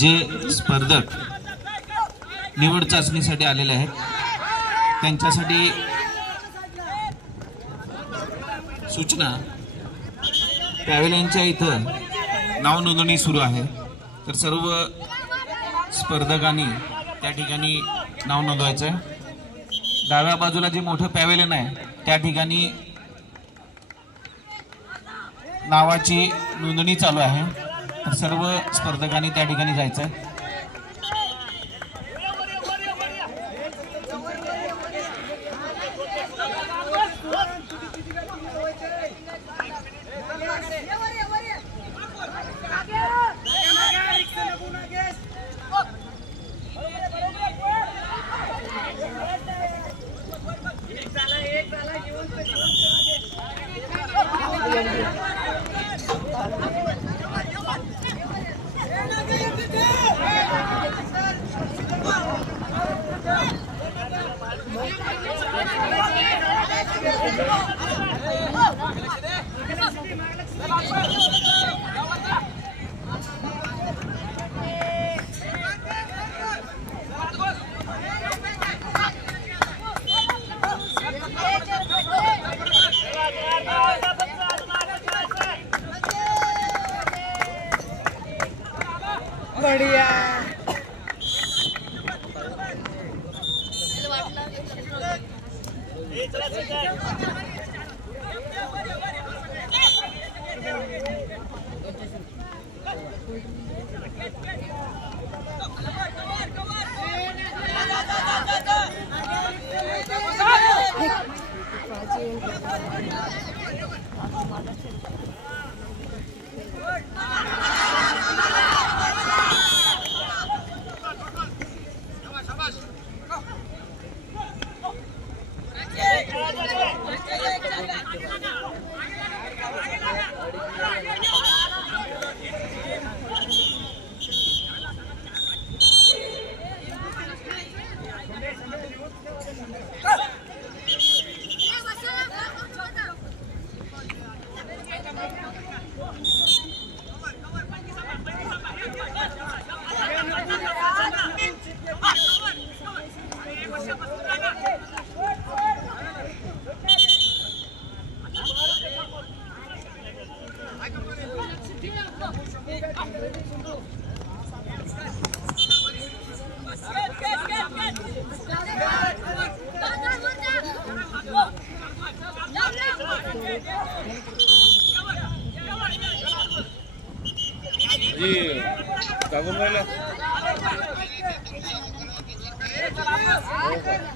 जे स्पर्धक निवड चाचणीसाठी आलेले आहेत त्यांच्यासाठी सूचना, पॅव्हेलियनच्या इथं नाव नोंदणी सुरू आहे, तर सर्व स्पर्धकांनी त्या ठिकाणी नाव नोंदवायचं आहे। डाव्या बाजूला जे मोठं पॅव्हेलियन आहे त्या ठिकाणी नावाची नोंदणी चालू आहे, तर सर्व स्पर्धकांनी त्या ठिकाणी जायचं आहे।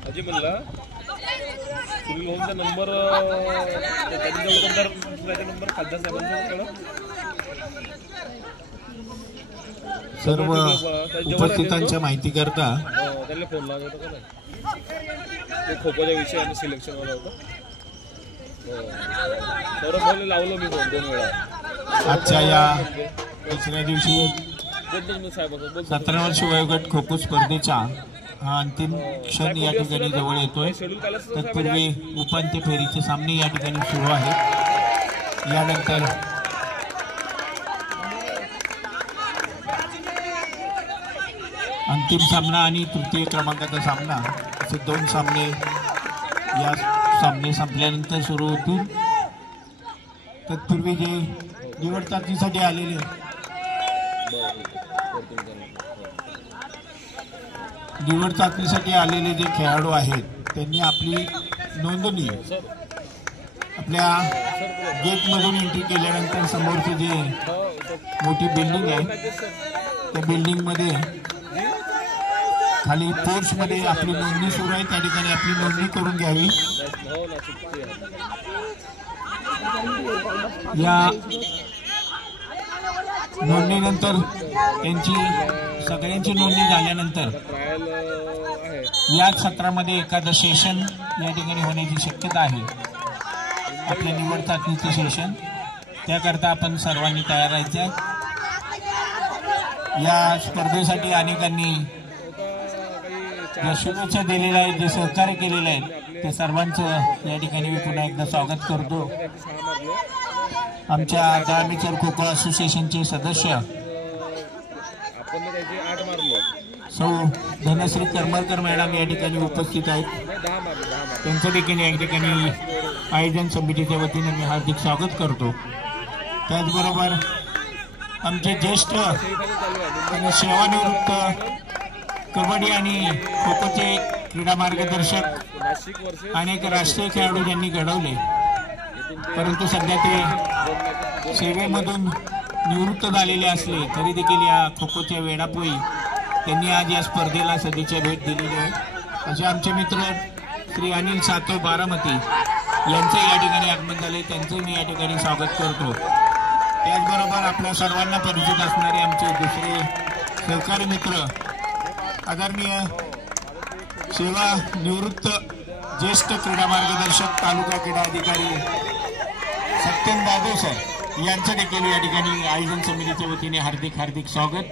अजी म्हणला सुनील भाऊंचा नंबर नंबर खासदार साहेबांचा सर्व उपस्थितांच्या माहिती करता त्याला फोन लागला होता का नाही, खो-खोच्या विषयाने सिलेक्शन वाला होता, सौरभ भाऊला लावलं मी 2 वेळा। आजच्या या दुसऱ्या दिवशी 17 वर्ष वयोगट खो खो स्पर्धेचा हा अंतिम क्षण या ठिकाणी जवळ येतोय। तत्पूर्वी उपांत्य फेरीचे सामने या ठिकाणी सुरू आहेत। यानंतर अंतिम सामना आणि तृतीय क्रमांकाचा सामना असे 2 सामने या सामने संपल्यानंतर सुरू होतील। तत्पूर्वी जे निवड चाचणीसाठी आलेले जे खेळाडू आहेत त्यांनी आपली नोंदणी आपल्या गेटमधून एंट्री केल्यानंतर समोरची जे मोठी बिल्डिंग आहे त्या बिल्डिंगमध्ये खाली पोर्चमध्ये आपली नोंदणी सुरू आहे, त्या ठिकाणी आपली नोंदणी करून घ्यावी। या नोंदणीनंतर सगळ्यांची नोंदणी झाल्यानंतर याच सत्रामध्ये एखादं सेशन या ठिकाणी होण्याची शक्यता आहे। आपल्या निवड चाचणीचं सेशन त्याकरता आपण सर्वांनी तयार राहायचं. या स्पर्धेसाठी अनेकांनी ज्या शुभेच्छा दिलेल्या आहेत, जे सहकार्य केलेले आहेत, ते सर्वांचं या ठिकाणी मी पुन्हा एकदा स्वागत करतो. आमच्या दामिचर खो खो असोसिएशनचे सदस्य सौ धनश्री करमरकर मॅडम या ठिकाणी उपस्थित आहेत. त्यांचं देखील या ठिकाणी आयोजन समितीच्या वतीने मी हार्दिक स्वागत करतो. त्याचबरोबर आमचे ज्येष्ठ आणि सेवानिवृत्त कबड्डी आणि खो खोचे क्रीडा मार्गदर्शक अनेक राष्ट्रीय खेळाडू ज्यांनी घडवले, परंतु सध्या ते सेवेमधून निवृत्त झालेले असले तरी देखील या खो खोच्या वेळापोळी त्यांनी आज या स्पर्धेला सदिच्छा भेट दिलेली आहे. असे आमचे मित्र श्री अनिल सातव बारामती यांचे या ठिकाणी आगमन झाले, त्यांचे मी या ठिकाणी स्वागत करतो. त्याचबरोबर आपल्या सर्वांना परिचित असणारे आमचे दुसरे सहकारी मित्र आदरणीय सेवा निवृत्त ज्येष्ठ क्रीडा मार्गदर्शक तालुका क्रीडा अधिकारी सत्यन दादो सर यांचं देखील या ठिकाणी आयोजन समितीच्या वतीने हार्दिक हार्दिक स्वागत.